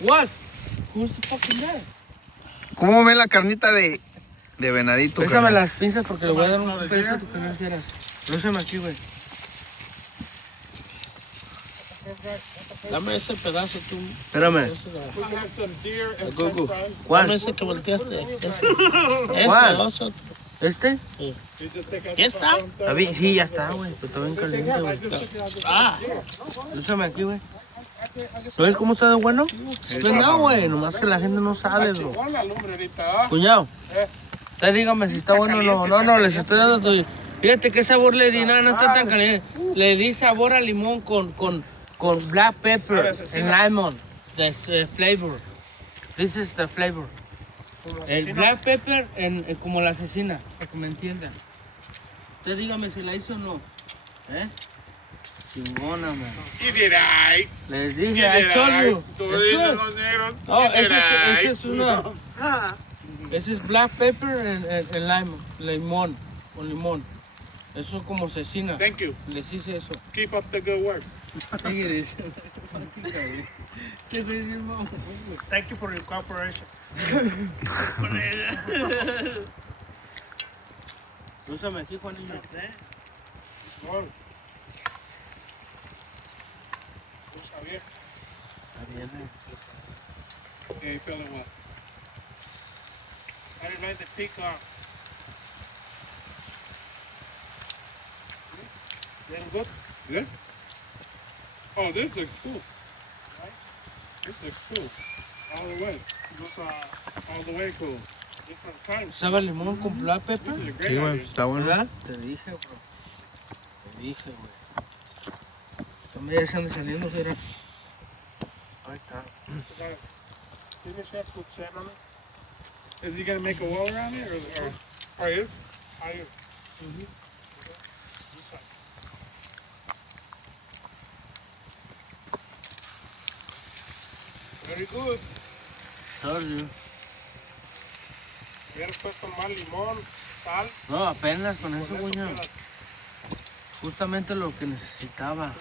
What? Who's the fucking guy? ¿Cómo ven la carnita de venadito? Pésame carnal? las pinzas porque le voy a dar un peso que no quieras. Rózame aquí, güey. Dame ese pedazo tú. Espérame. Gugu. ¿Cuál? Dame ese que volteaste. ¿Cuál? Ese, ¿Este? ¿Ya está? Sí, ya está, güey. Pero está bien caliente, güey. Ah, Rózame aquí, güey. ¿Sabes cómo está de bueno? Pues no, güey. Nomás que la gente no sabe, bro. Cuñado. Usted dígame si está bueno o no. No, les estoy dando todo. Fíjate qué sabor le di. No está tan caliente. Le di sabor a limón con black pepper and lemon. The flavor. This is the flavor. El black pepper como la asesina, para que me entiendan. Usted dígame si la hizo o no. ¿Eh? Chingona, man. Les dije, I told you. No, ese es una. Ese es black pepper and limón. Con limón. Eso es como cecina. Thank you. Les hice eso. Keep up the good work. Thank Thank you for your cooperation. Úsame aquí, Juanillo. Well, yeah, you feeling well? I didn't like the peacock. Feeling good? Yeah. Oh, this looks cool. Right? This looks cool. All the way. It looks all the way cool. Different kinds. ¿Sabe el limón con black pepper? This is a great Sí, güey, idea. está bueno. ¿Verdad? Te dije, bro. Te dije, güey. También ya se andan saliendo, mira. Ahí está. Finish that with salmon. Is he gonna make a wall around it, or are you? Are you? Very good. Told you. Hubieras puesto más limón, sal. No, apenas con eso, Con eso cuñado. queda Justamente lo que necesitaba.